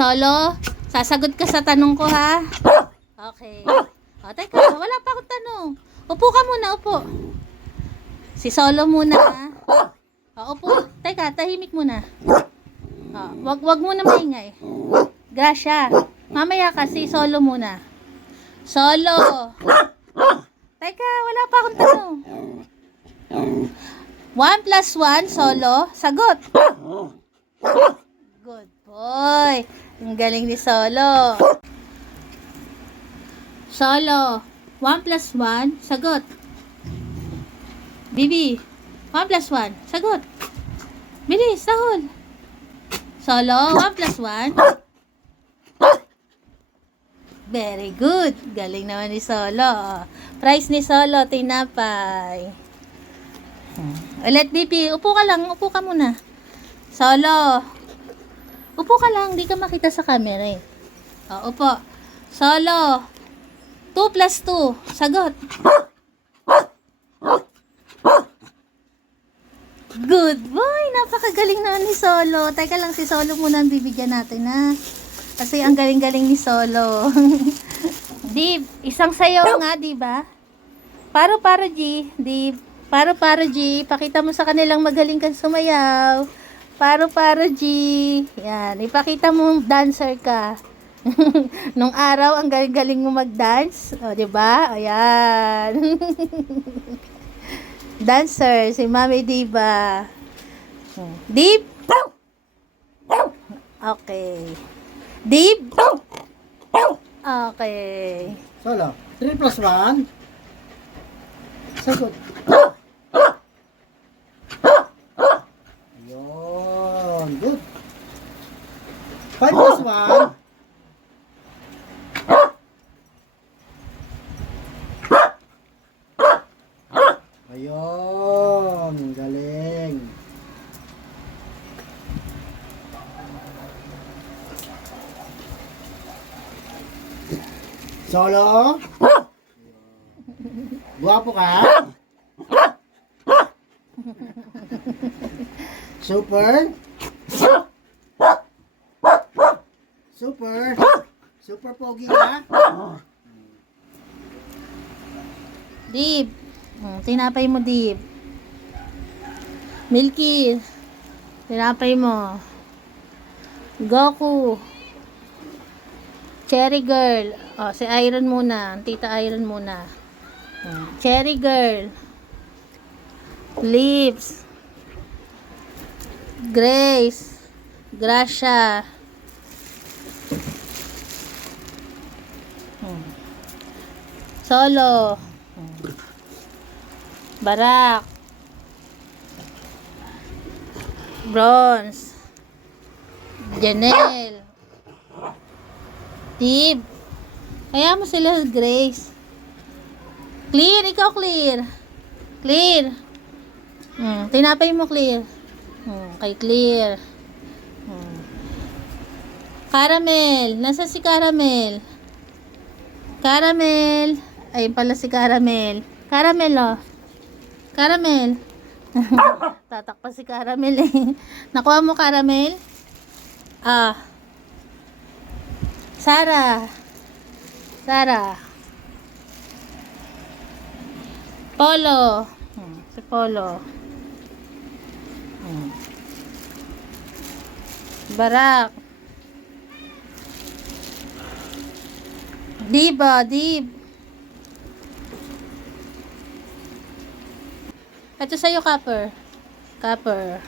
Solo, sasagot ka sa tanong ko, ha? Okay. O, teka, wala pa akong tanong. Upo ka muna, upo. Si Solo muna, ha? O, upo. Teka, tahimik muna. O, wag muna maingay. Gracia. Mamaya ka, si Solo muna. Solo. Teka, wala pa akong tanong. 1 plus 1, Solo. Sagot. Good boy. Ang galing ni Solo. Solo. 1 plus 1, sagot. Bibi. 1 plus 1, sagot. Bilis, sahol. Solo, 1 plus 1. Very good. Galing naman ni Solo. Price ni Solo, tinapay. Ulit, Bibi. Upo ka lang. Upo ka muna. Solo. Upo ka lang. Di ka makita sa camera eh. O, upo. Solo. 2 plus 2. Sagot. Good boy. Napakagaling naman ni Solo. Teka lang, si Solo muna ang bibigyan natin, ha? Kasi ang galing-galing ni Solo. Dib, isang sayaw nga, diba? Paro-paro, G. Dib. Paro-paro, G. Pakita mo sa kanilang magaling kang sumayaw. Paro-paro, G. Yan. Ipakita mo dancer ka. Nung araw, ang galing-galing mo mag-dance. O, diba? Ayan. Dancer, si Mami Diba. Dib. Okay. Dib. Okay. Solo. 3 plus 1. Sagot. Ayun. Good. 5 plus 1. Ayun. Galing. Solo. Guwapo ka. Super. Super. Super pogi ka. Dib. Tinapay mo, Dib. Milky. Tinapay mo. Goku. Cherry Girl. O, si Iron muna. Tita Iron muna. Cherry Girl. Lips. Grace. Gracia. Solo. Barak. Bronze. Janelle. Dib. Kaya mo sila, Grace. Clear, ikaw clear. Clear. Tinapay mo, Clear. Kay Clear. Caramel. Nasa si Caramel? Caramel. Ayun pala si Caramel. Caramel, oh. Caramel. Tatakpa si Caramel eh. Nakuha mo, Caramel? Ah. Sarah. Sarah. Polo. Si Polo. Barak. Diba, Dib. Ito sa'yo, Copper. Copper.